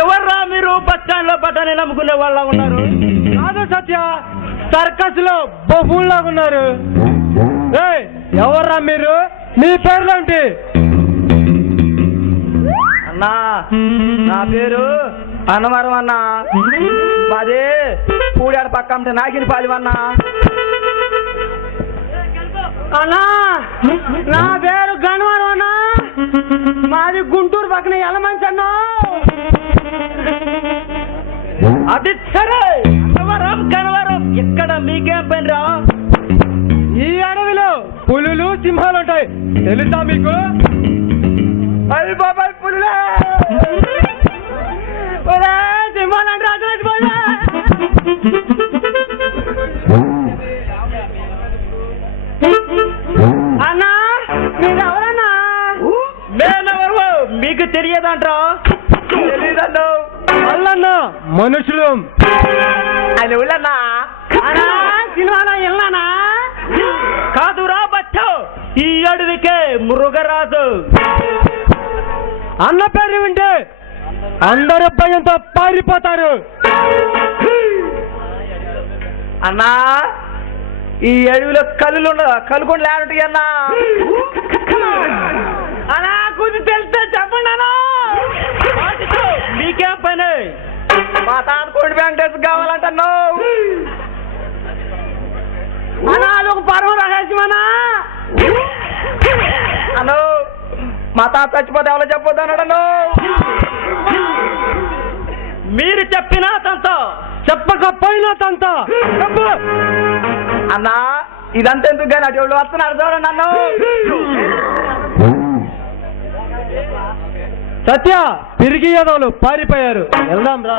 ఎవర్రా మీరు bus stand లో బట్టని నమ్ముకునే వాళ్ళ ఉన్నారు? కాదు సత్య, సర్కస్ లో బొబ్బుల్లాగా ఉన్నారు. ఎవర్రా మీరు? మీ పేర్లేంటి? అన్నా నా పేరు అన్నవరం అన్నా, మాది పూడాడ పక్క అంటే నాకిని పాలివన్నా. అన్నా నా పేరు గణవరం అన్నా, మాది గుంటూరు పక్కన ఎలమంచి అన్నా. అది సరే, అన్నవరం గణవరం ఎక్కడ మీకేం పని రా? ఈ అడవిలో పులులు సింహాలు ఉంటాయి, తెలుసా మీకు? అయ్యి బాబాయ్ పులులే సింహాలు అంటే రాజరాజు అన్నా మీరు ఎవరన్నా? మేమెవరు మీకు తెలియదంట్రా? తెలీదన్నా. వాళ్ళన్నా మనుషులు. అది ఊళ్ళన్నా సినిమాలో వెళ్ళానా? కాదురా బచ్చో, ఈ అడవికే మృగరాజు. అన్న పేరు వింటే అందరు భయంతో పారిపోతారు. అన్నా ఈ అడవిలో కలుగుండు లేనట్టు అన్నా. అన్నా కొంచెం తెలిస్తే చెప్పండి అన్నా. మీకేం పని? మా తాత కోడి బ్యాంక్ కావాలంటున్నావు అన్నా, అదొక పరమ రహస్యమన్నా. అను మా తాత చచ్చిపోతే ఎవరో చెప్పొద్దు అన్నాడు. మీరు చెప్పినా తంత, చెప్పకపోయినా తంత చెప్పు అన్నా. ఇదంతా ఎందుకు కానీ అటు వస్తున్నారు చూడండి నన్ను. సత్య, తిరిగి ఏదోలు పారిపోయారు. వెళ్దాం రా.